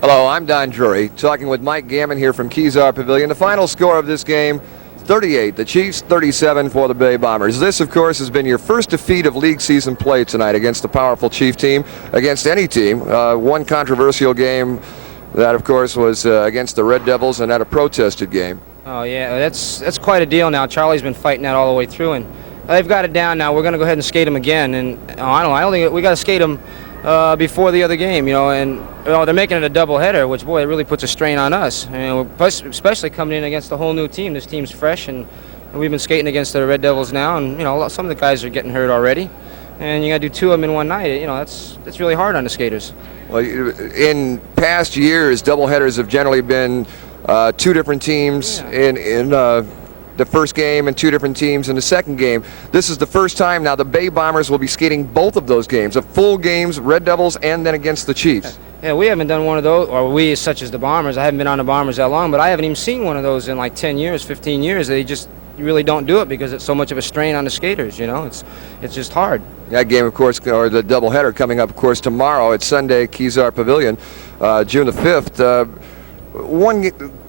Hello, I'm Don Drewry, talking with Mike Gammon here from Kezar Pavilion. The final score of this game, 38, the Chiefs 37 for the Bay Bombers. This, of course, has been your first defeat of league season play tonight against the powerful Chief team, against any team. One controversial game that, of course, was against the Red Devils, and that a protested game. Oh yeah, that's quite a deal now. Charlie's been fighting that all the way through, and they've got it down now. We're going to go ahead and skate them again, and I don't think we got to skate them before the other game, and they're making it a doubleheader, which, boy, it really puts a strain on us. Especially coming in against a whole new team. This team's fresh, and we've been skating against the Red Devils now, and some of the guys are getting hurt already, and you got to do two of them in one night. That's really hard on the skaters. Well, in past years, doubleheaders have generally been two different teams in the first game and two different teams in the second game. This is the first time now the Bay Bombers will be skating both of those games, a full games, Red Devils, and then against the Chiefs. Yeah, we haven't done one of those, or we, such as the Bombers. I haven't been on the Bombers that long, but I haven't even seen one of those in like 10 years, 15 years. They just really don't do it because it's so much of a strain on the skaters, It's just hard. That game, of course, or the doubleheader coming up, of course, tomorrow. It's Sunday, Kezar Pavilion, June the 5th.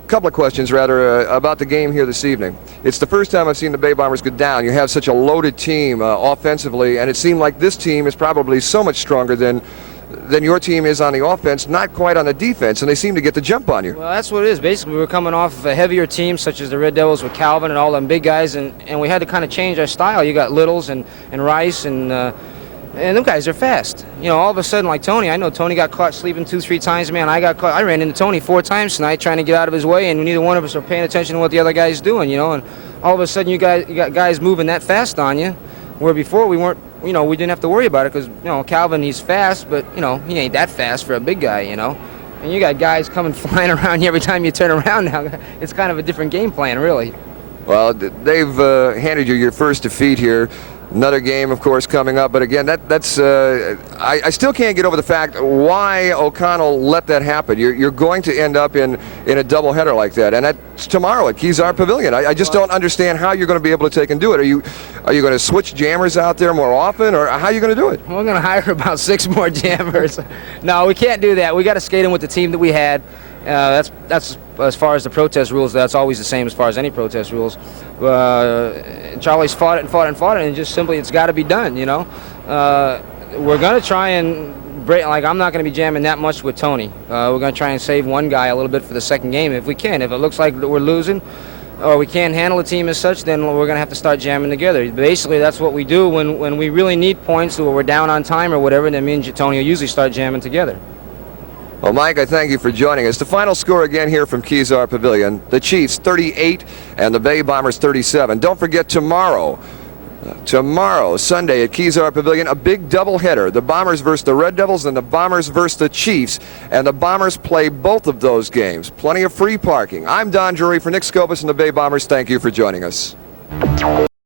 Couple of questions, rather, about the game here this evening. It's the first time I've seen the Bay Bombers go down. You have such a loaded team offensively, and it seemed like this team is probably so much stronger than your team is on the offense, not quite on the defense, and they seem to get the jump on you. Well, that's what it is. Basically, we're coming off of a heavier team, such as the Red Devils with Calvin and all them big guys, and we had to kind of change our style. You got Littles and Rice, and them guys are fast. All of a sudden, like Tony, I know Tony got caught sleeping 2-3 times, man. I ran into Tony 4 times tonight trying to get out of his way, and neither one of us are paying attention to what the other guy's doing, and all of a sudden you got guys moving that fast on you, where before we weren't, we didn't have to worry about it because, Calvin, he's fast, but, he ain't that fast for a big guy, And you got guys coming flying around you every time you turn around now. It's kind of a different game plan, really. Well, they've handed you your first defeat here. Another game, of course, coming up. But again, that's I still can't get over the fact why O'Connell let that happen. You're going to end up in a doubleheader like that, and that's tomorrow at Kezar Pavilion. I just don't understand how you're going to be able to take and do it. Are you going to switch jammers out there more often, or how are you going to do it? We're going to hire about 6 more jammers. No, we can't do that. We got to skate them with the team that we had. That's as far as the protest rules. That's always the same as far as any protest rules. Charlie's fought it, and just simply it's got to be done. We're going to try and break. Like, I'm not going to be jamming that much with Tony. We're going to try and save one guy a little bit for the second game if we can. If it looks like we're losing, or we can't handle the team as such, then we're going to have to start jamming together. Basically, that's what we do when we really need points, or we're down on time or whatever. Then me and Tony will usually start jamming together. Well, Mike, I thank you for joining us. The final score again here from Kezar Pavilion, the Chiefs 38 and the Bay Bombers 37. Don't forget tomorrow, Sunday at Kezar Pavilion, a big doubleheader. The Bombers versus the Red Devils and the Bombers versus the Chiefs. And the Bombers play both of those games. Plenty of free parking. I'm Don Drewry for Nick Scopus and the Bay Bombers. Thank you for joining us.